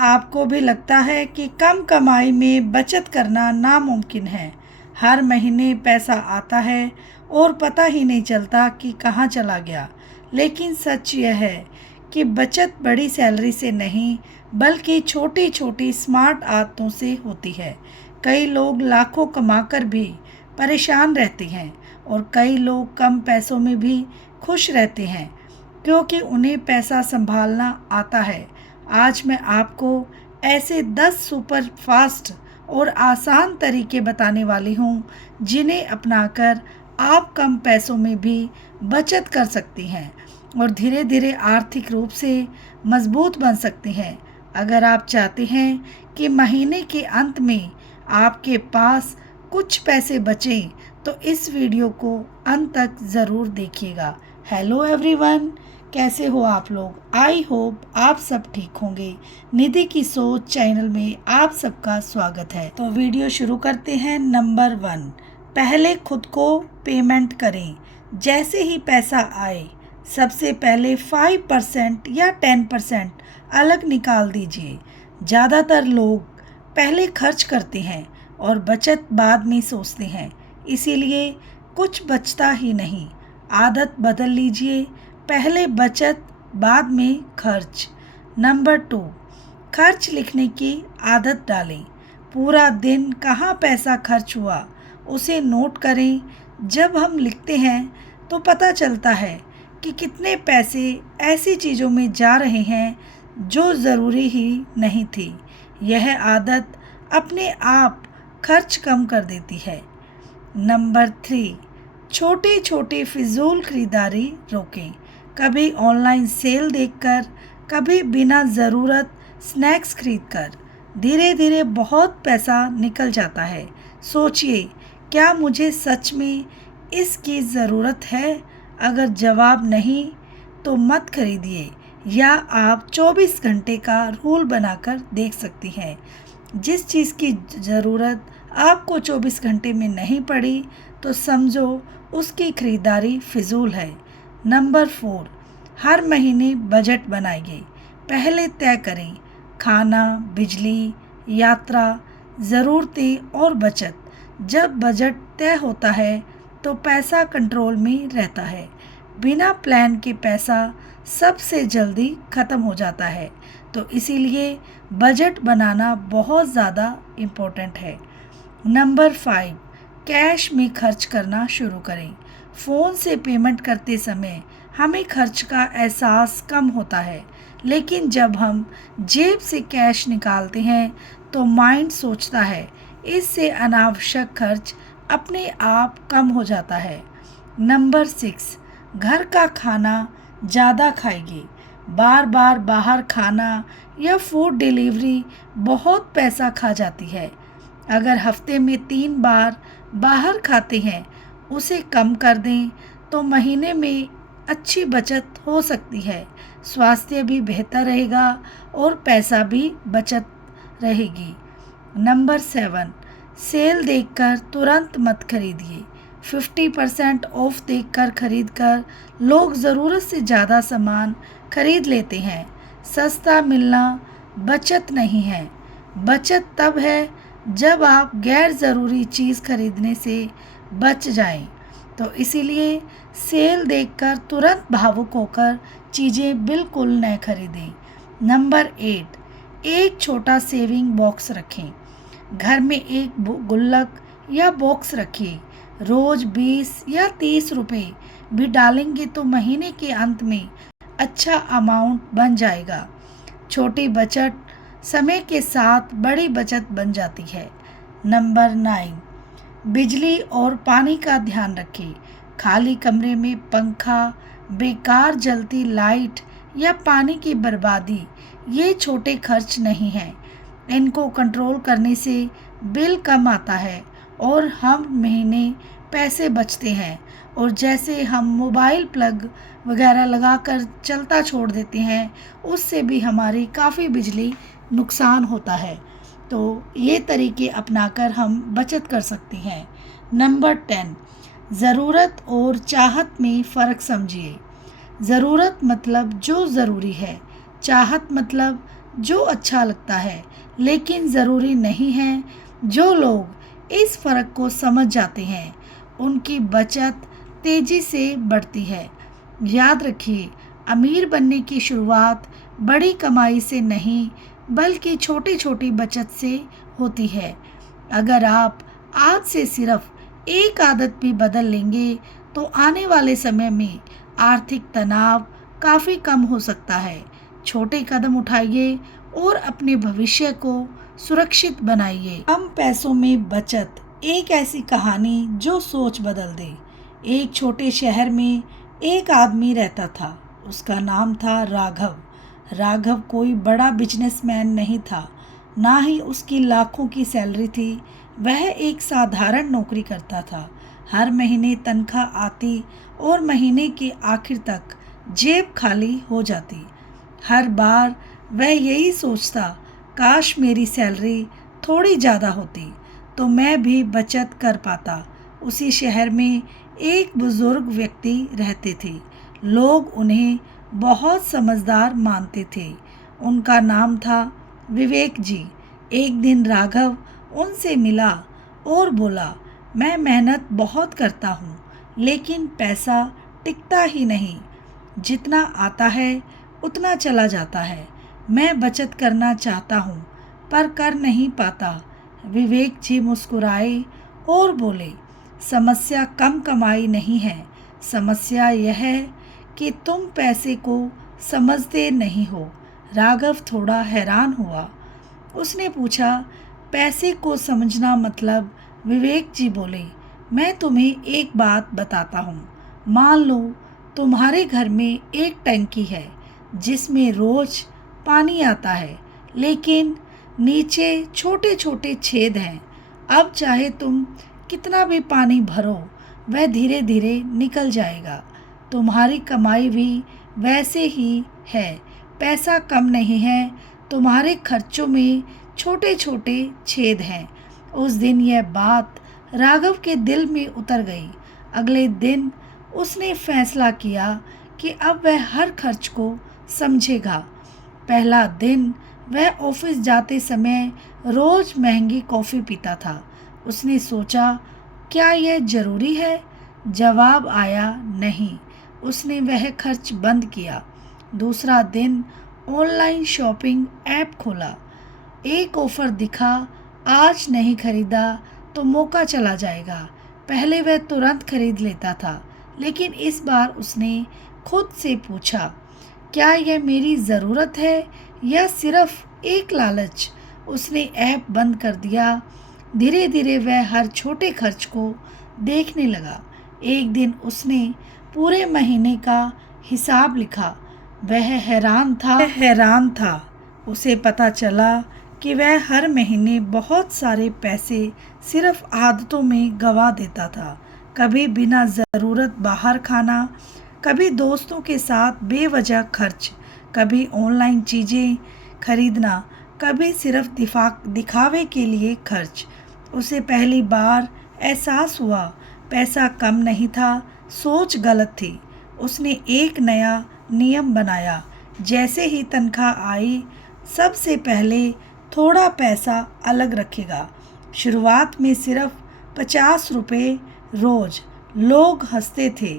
आपको भी लगता है कि कम कमाई में बचत करना नामुमकिन है? हर महीने पैसा आता है और पता ही नहीं चलता कि कहाँ चला गया। लेकिन सच यह है कि बचत बड़ी सैलरी से नहीं बल्कि छोटी छोटी स्मार्ट आदतों से होती है। कई लोग लाखों कमाकर भी परेशान रहते हैं और कई लोग कम पैसों में भी खुश रहते हैं क्योंकि उन्हें पैसा संभालना आता है। आज मैं आपको ऐसे 10 सुपर फास्ट और आसान तरीके बताने वाली हूँ जिन्हें अपनाकर आप कम पैसों में भी बचत कर सकती हैं और धीरे धीरे आर्थिक रूप से मजबूत बन सकती हैं। अगर आप चाहते हैं कि महीने के अंत में आपके पास कुछ पैसे बचें तो इस वीडियो को अंत तक ज़रूर देखिएगा। हेलो एवरीवन, कैसे हो आप लोग? आई होप आप सब ठीक होंगे। निधि की सोच चैनल में आप सबका स्वागत है। तो वीडियो शुरू करते हैं। नंबर 1, पहले खुद को पेमेंट करें। जैसे ही पैसा आए सबसे पहले 5% या 10% अलग निकाल दीजिए। ज़्यादातर लोग पहले खर्च करते हैं और बचत बाद में सोचते हैं, इसीलिए कुछ बचता ही नहीं। आदत बदल लीजिए, पहले बचत बाद में खर्च। नंबर 2, खर्च लिखने की आदत डालें। पूरा दिन कहाँ पैसा खर्च हुआ उसे नोट करें। जब हम लिखते हैं तो पता चलता है कि कितने पैसे ऐसी चीज़ों में जा रहे हैं जो ज़रूरी ही नहीं थी। यह आदत अपने आप खर्च कम कर देती है। नंबर 3, छोटी छोटी फिजूल खरीदारी रोकें। कभी ऑनलाइन सेल देखकर, कभी बिना ज़रूरत स्नैक्स खरीदकर धीरे धीरे बहुत पैसा निकल जाता है। सोचिए, क्या मुझे सच में इसकी ज़रूरत है? अगर जवाब नहीं तो मत खरीदिए, या आप 24 घंटे का रूल बनाकर देख सकती हैं। जिस चीज़ की ज़रूरत आपको 24 घंटे में नहीं पड़ी तो समझो उसकी खरीदारी फिजूल है। नंबर 4, हर महीने बजट बनाइए। पहले तय करें खाना, बिजली, यात्रा, ज़रूरतें और बचत। जब बजट तय होता है तो पैसा कंट्रोल में रहता है। बिना प्लान के पैसा सबसे जल्दी ख़त्म हो जाता है, तो इसीलिए बजट बनाना बहुत ज़्यादा इम्पोर्टेंट है। नंबर 5, कैश में खर्च करना शुरू करें। फ़ोन से पेमेंट करते समय हमें खर्च का एहसास कम होता है, लेकिन जब हम जेब से कैश निकालते हैं तो माइंड सोचता है। इससे अनावश्यक खर्च अपने आप कम हो जाता है। नंबर 6, घर का खाना ज़्यादा खाइए। बार बार बाहर खाना या फूड डिलीवरी बहुत पैसा खा जाती है। अगर हफ्ते में 3 बार बाहर खाते हैं उसे कम कर दें तो महीने में अच्छी बचत हो सकती है। स्वास्थ्य भी बेहतर रहेगा और पैसा भी बचत रहेगी। नंबर 7, सेल देखकर तुरंत मत खरीदिए। 50% ऑफ देखकर खरीदकर लोग ज़रूरत से ज़्यादा सामान खरीद लेते हैं। सस्ता मिलना बचत नहीं है। बचत तब है जब आप गैर ज़रूरी चीज़ खरीदने से बच जाएं। तो इसीलिए सेल देखकर तुरंत भावुक होकर चीज़ें बिल्कुल न खरीदें। नंबर 8, एक छोटा सेविंग बॉक्स रखें। घर में एक गुल्लक या बॉक्स रखिए। रोज़ 20 या 30 रुपए भी डालेंगे तो महीने के अंत में अच्छा अमाउंट बन जाएगा। छोटी बचत समय के साथ बड़ी बचत बन जाती है। नंबर 9, बिजली और पानी का ध्यान रखें। खाली कमरे में पंखा, बेकार जलती लाइट या पानी की बर्बादी ये छोटे खर्च नहीं हैं। इनको कंट्रोल करने से बिल कम आता है और हम महीने पैसे बचते हैं। और जैसे हम मोबाइल प्लग वगैरह लगाकर चलता छोड़ देते हैं उससे भी हमारी काफ़ी बिजली नुकसान होता है। तो ये तरीके अपनाकर हम बचत कर सकते हैं। नंबर 10, ज़रूरत और चाहत में फ़र्क समझिए। ज़रूरत मतलब जो ज़रूरी है, चाहत मतलब जो अच्छा लगता है, लेकिन ज़रूरी नहीं है। जो लोग इस फ़र्क को समझ जाते हैं उनकी बचत तेज़ी से बढ़ती है। याद रखिए, अमीर बनने की शुरुआत बड़ी कमाई से नहीं बल्कि छोटी छोटी बचत से होती है। अगर आप आज से सिर्फ एक आदत भी बदल लेंगे तो आने वाले समय में आर्थिक तनाव काफ़ी कम हो सकता है। छोटे कदम उठाइए और अपने भविष्य को सुरक्षित बनाइए। कम पैसों में बचत, एक ऐसी कहानी जो सोच बदल दे। एक छोटे शहर में एक आदमी रहता था। उसका नाम था राघव। राघव कोई बड़ा बिजनेसमैन नहीं था, ना ही उसकी लाखों की सैलरी थी। वह एक साधारण नौकरी करता था। हर महीने तनख्वाह आती और महीने के आखिर तक जेब खाली हो जाती। हर बार वह यही सोचता, काश मेरी सैलरी थोड़ी ज़्यादा होती तो मैं भी बचत कर पाता। उसी शहर में एक बुजुर्ग व्यक्ति रहते थे। लोग उन्हें बहुत समझदार मानते थे। उनका नाम था विवेक जी। एक दिन राघव उनसे मिला और बोला, मैं मेहनत बहुत करता हूँ, लेकिन पैसा टिकता ही नहीं। जितना आता है उतना चला जाता है। मैं बचत करना चाहता हूँ पर कर नहीं पाता। विवेक जी मुस्कुराए और बोले, समस्या कम कमाई नहीं है, समस्या यह है कि तुम पैसे को समझते नहीं हो। राघव थोड़ा हैरान हुआ। उसने पूछा, पैसे को समझना मतलब? विवेक जी बोले, मैं तुम्हें एक बात बताता हूँ। मान लो तुम्हारे घर में एक टंकी है जिसमें रोज पानी आता है, लेकिन नीचे छोटे छोटे छेद हैं। अब चाहे तुम कितना भी पानी भरो, वह धीरे धीरे निकल जाएगा। तुम्हारी कमाई भी वैसे ही है, पैसा कम नहीं है, तुम्हारे खर्चों में छोटे छोटे छेद हैं। उस दिन यह बात राघव के दिल में उतर गई। अगले दिन उसने फैसला किया कि अब वह हर खर्च को समझेगा। पहला दिन वह ऑफिस जाते समय रोज महंगी कॉफ़ी पीता था। उसने सोचा, क्या यह ज़रूरी है? जवाब आया नहीं। उसने वह खर्च बंद किया। दूसरा दिन ऑनलाइन शॉपिंग ऐप खोला। एक ऑफ़र दिखा, आज नहीं खरीदा तो मौका चला जाएगा। पहले वह तुरंत खरीद लेता था, लेकिन इस बार उसने खुद से पूछा, क्या यह मेरी ज़रूरत है या सिर्फ एक लालच? उसने ऐप बंद कर दिया। धीरे धीरे वह हर छोटे खर्च को देखने लगा। एक दिन उसने पूरे महीने का हिसाब लिखा। वह हैरान था। उसे पता चला कि वह हर महीने बहुत सारे पैसे सिर्फ आदतों में गंवा देता था। कभी बिना ज़रूरत बाहर खाना, कभी दोस्तों के साथ बेवजह खर्च, कभी ऑनलाइन चीज़ें खरीदना, कभी सिर्फ दिखावे के लिए खर्च। उसे पहली बार एहसास हुआ, पैसा कम नहीं था, सोच गलत थी। उसने एक नया नियम बनाया, जैसे ही तनख्वाह आई सबसे पहले थोड़ा पैसा अलग रखेगा। शुरुआत में सिर्फ 50 रुपये रोज़। लोग हंसते थे,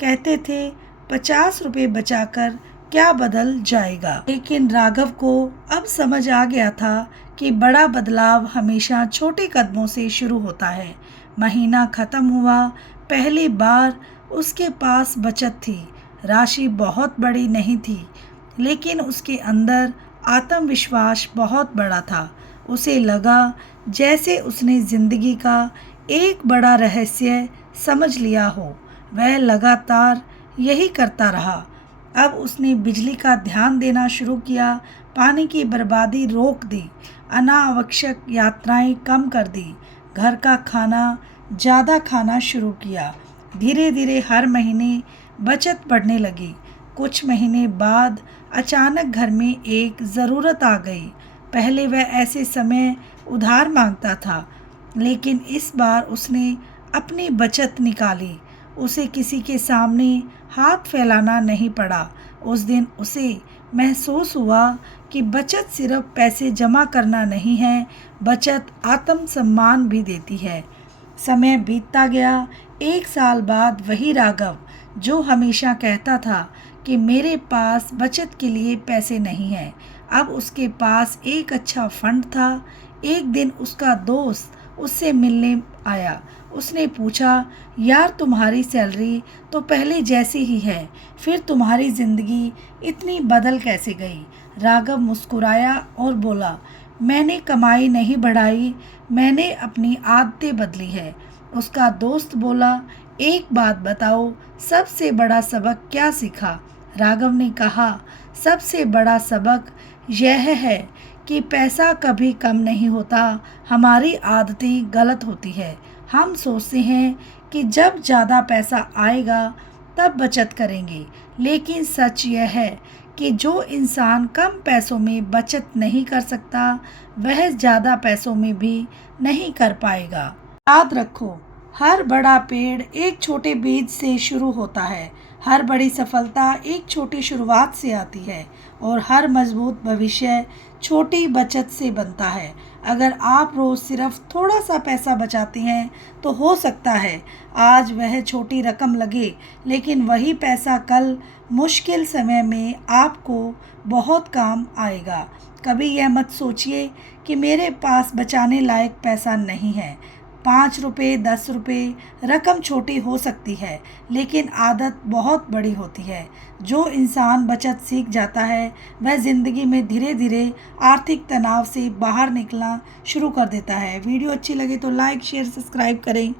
कहते थे 50 रुपये बचाकर क्या बदल जाएगा। लेकिन राघव को अब समझ आ गया था कि बड़ा बदलाव हमेशा छोटे कदमों से शुरू होता है। महीना ख़त्म हुआ। पहली बार उसके पास बचत थी। राशि बहुत बड़ी नहीं थी, लेकिन उसके अंदर आत्मविश्वास बहुत बड़ा था। उसे लगा जैसे उसने ज़िंदगी का एक बड़ा रहस्य समझ लिया हो। वह लगातार यही करता रहा। अब उसने बिजली का ध्यान देना शुरू किया, पानी की बर्बादी रोक दी, अनावश्यक यात्राएं कम कर दी, घर का खाना ज़्यादा खाना शुरू किया। धीरे धीरे हर महीने बचत बढ़ने लगी। कुछ महीने बाद अचानक घर में एक ज़रूरत आ गई। पहले वह ऐसे समय उधार मांगता था, लेकिन इस बार उसने अपनी बचत निकाली। उसे किसी के सामने हाथ फैलाना नहीं पड़ा। उस दिन उसे महसूस हुआ कि बचत सिर्फ पैसे जमा करना नहीं है, बचत आत्मसम्मान भी देती है। समय बीतता गया। 1 साल बाद वही राघव जो हमेशा कहता था कि मेरे पास बचत के लिए पैसे नहीं हैं, अब उसके पास एक अच्छा फंड था। एक दिन उसका दोस्त उससे मिलने आया। उसने पूछा, यार तुम्हारी सैलरी तो पहले जैसी ही है, फिर तुम्हारी ज़िंदगी इतनी बदल कैसे गई? राघव मुस्कुराया और बोला, मैंने कमाई नहीं बढ़ाई, मैंने अपनी आदतें बदली है। उसका दोस्त बोला, एक बात बताओ, सबसे बड़ा सबक क्या सीखा? राघव ने कहा, सबसे बड़ा सबक यह है कि पैसा कभी कम नहीं होता, हमारी आदतें गलत होती है। हम सोचते हैं कि जब ज़्यादा पैसा आएगा तब बचत करेंगे, लेकिन सच यह है कि जो इंसान कम पैसों में बचत नहीं कर सकता, वह ज़्यादा पैसों में भी नहीं कर पाएगा। याद रखो, हर बड़ा पेड़ एक छोटे बीज से शुरू होता है, हर बड़ी सफलता एक छोटी शुरुआत से आती है और हर मजबूत भविष्य छोटी बचत से बनता है। अगर आप रोज़ सिर्फ थोड़ा सा पैसा बचाते हैं तो हो सकता है आज वह छोटी रकम लगे, लेकिन वही पैसा कल मुश्किल समय में आपको बहुत काम आएगा। कभी यह मत सोचिए कि मेरे पास बचाने लायक पैसा नहीं है। 5 रुपये, 10 रुपये रकम छोटी हो सकती है, लेकिन आदत बहुत बड़ी होती है। जो इंसान बचत सीख जाता है वह ज़िंदगी में धीरे धीरे आर्थिक तनाव से बाहर निकलना शुरू कर देता है। वीडियो अच्छी लगे तो लाइक, शेयर, सब्सक्राइब करें।